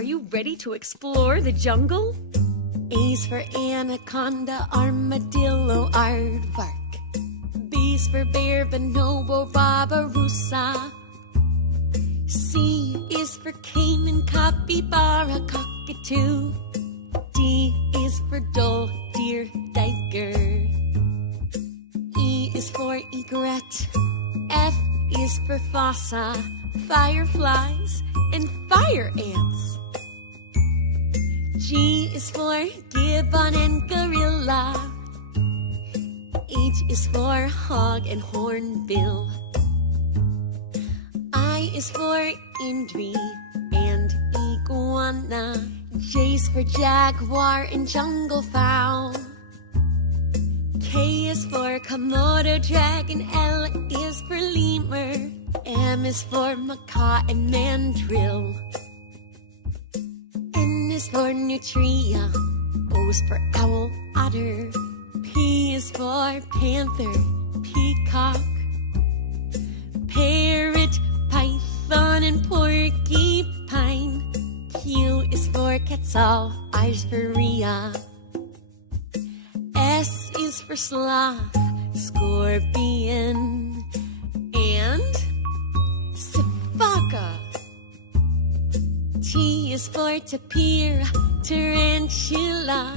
Are you ready to explore the jungle? A's for anaconda, armadillo, aardvark. B's for bear, bonobo, barbarossa. C is for caiman, capybara, cockatoo. D is for dull deer, tiger. E is for egret. F is for fossa, fireflies, and fire ants. G is for gibbon and gorilla. H is for hog and hornbill. I is for indri and iguana. J is for jaguar and jungle fowl. K is for Komodo dragon. L is for lemur. M is for macaw and mandrill. N is for nutria. O is for owl, otter. P is for panther, peacock. Parrot, python, and porcupine. Q is for quetzal, R is for rhea. S is for sloth, scorpion, and sifaka. T is for tapir, tarantula,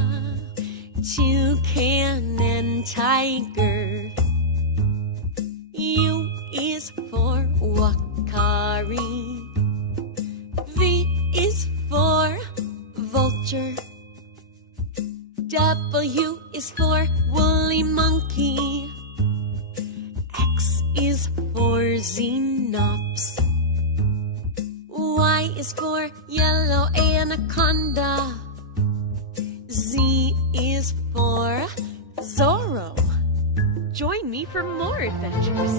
toucan, and tiger. U is for wakari. V is for vulture. W is for woolly monkey. X is for xenops. Y is for yellow anaconda. Z is for Zorro. Join me for more adventures.